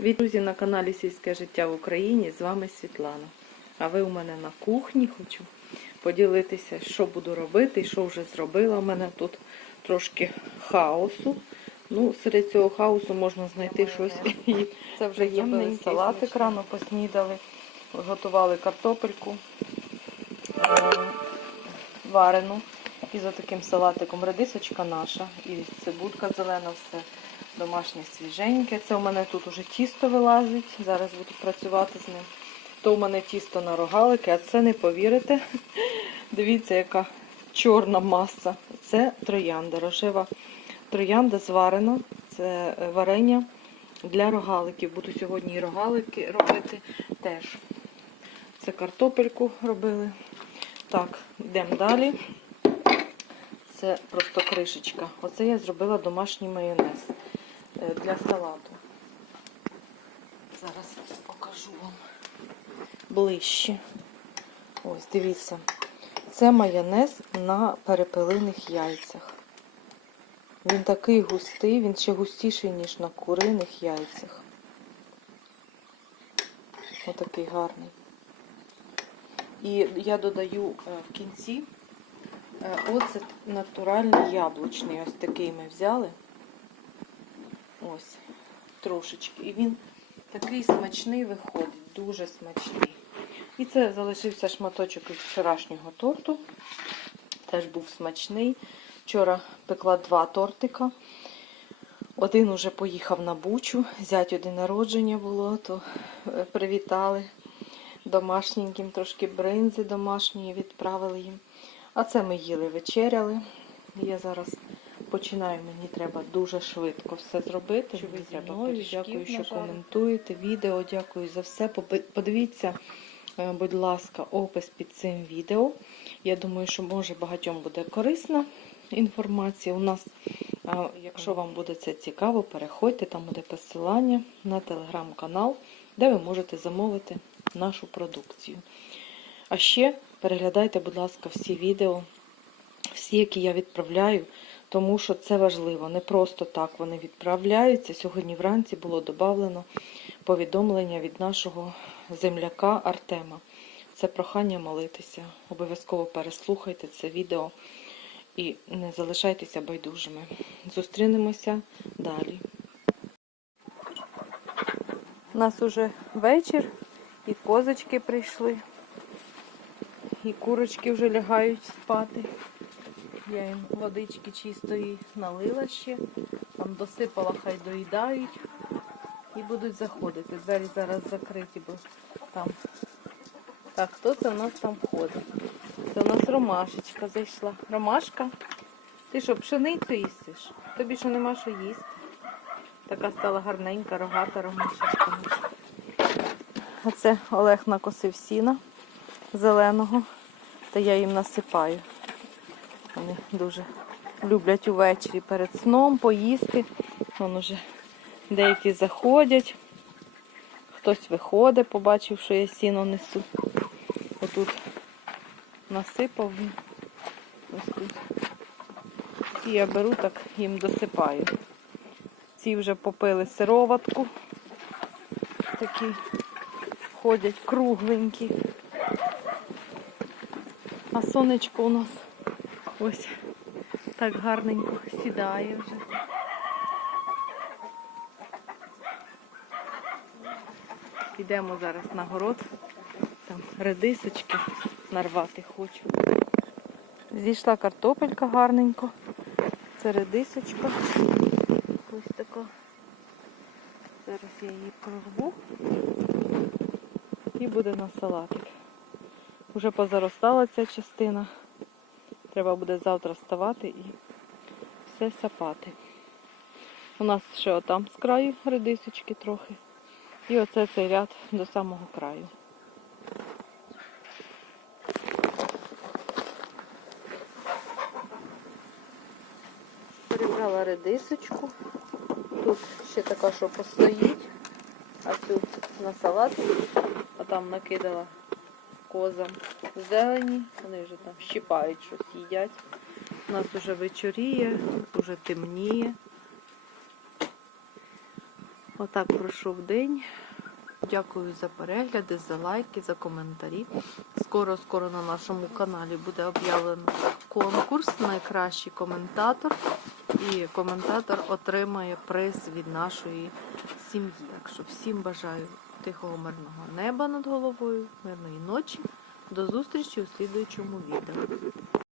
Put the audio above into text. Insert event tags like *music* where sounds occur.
Від друзі на каналі Сільське життя в Україні. З вами Світлана. А ви у мене на кухні хочу поділитися, що буду робити і що вже зробила. У мене тут трошки хаосу. Ну, серед цього хаосу можна знайти щось. Це вже ємний салатик рано поснідали. Готували картопельку е, варену. І за таким салатиком редисочка наша. І цибулька зелена, все домашнє свіженьке. Це у мене тут уже тісто вилазить. Зараз буду працювати з ним. То у мене тісто на рогалики, а це не повірите. *laughs* Дивіться, яка чорна маса. Це троянда, рожева троянда зварена. Це е, варення для рогаликів. Буду сьогодні і рогалики робити теж. Це картопельку робили. Так, йдемо далі. Це просто кришечка. Оце я зробила домашній майонез для салату. Зараз покажу вам ближче. Ось, дивіться. Це майонез на перепелиних яйцях. Він такий густий, він ще густіший, ніж на куриних яйцях. Отакий гарний. І я додаю е, в кінці е, оцет натуральний яблучний. Ось такий ми взяли. Ось, трошечки. І він такий смачний виходить, дуже смачний. І це залишився шматочок із вчорашнього торту. Теж був смачний. Вчора пекла два тортика. Один уже поїхав на бучу. Зять один народження було, то е, привітали домашненьким, трошки бринзи домашньої відправили їм. А це ми їли, вечеряли. Я зараз починаю, мені треба дуже швидко все зробити. Що ви Мені треба мною, дякую, що коментуєте відео, дякую за все. Подивіться, е, будь ласка, опис під цим відео. Я думаю, що може багатьом буде корисна інформація. У нас, е, якщо вам буде це цікаво, переходьте, там буде посилання на телеграм-канал, де ви можете замовити нашу продукцію. А ще переглядайте, будь ласка, всі відео, всі, які я відправляю, тому що це важливо. Не просто так вони відправляються. Сьогодні вранці було додано повідомлення від нашого земляка Артема. Це прохання молитися. Обов'язково переслухайте це відео і не залишайтеся байдужими. Зустрінемося далі. У нас уже вечір, і козочки прийшли, і курочки вже лягають спати. Я їм водички чистої налила ще, там досипала, хай доїдають і будуть заходити. Двері зараз закриті, бо там. Так, хто це в нас там ходить? Це у нас ромашечка зайшла. Ромашка? Ти що, пшеницю їстиш? Тобі що нема що їсти? Така стала гарненька, рогата ромашечка. А це Олег накосив сіна зеленого, та я їм насипаю. Вони дуже люблять увечері перед сном поїсти. Вон уже деякі заходять. Хтось виходить, побачив, що я сіно несу. Отут насипав. Ось тут. І я беру так їм досипаю. Ці вже попили сироватку. Такі ходять кругленькі. А сонечко у нас ось так гарненько сідає вже. Йдемо зараз на город. Там редисочки нарвати хочу. Зійшла картопелька гарненько. Це редисочка. Ось така. Зараз я її прорву. І буде на салатик. Уже позаростала ця частина. Треба буде завтра вставати і все сапати. У нас ще отам з краю редисочки трохи. І оце цей ряд до самого краю. Перебрала редисочку. Тут ще така, що постоїть, а цю на салат, а там накидала козам зелені, вони вже там щипають щось їдять. У нас вже вечоріє, вже темніє. Отак пройшов день. Дякую за перегляди, за лайки, за коментарі. Скоро, скоро на нашому каналі буде об'явлено конкурс Найкращий коментатор. І коментатор отримає приз від нашої сім'ї. Так що всім бажаю тихого мирного неба над головою, мирної ночі. До зустрічі у слідуючому відео.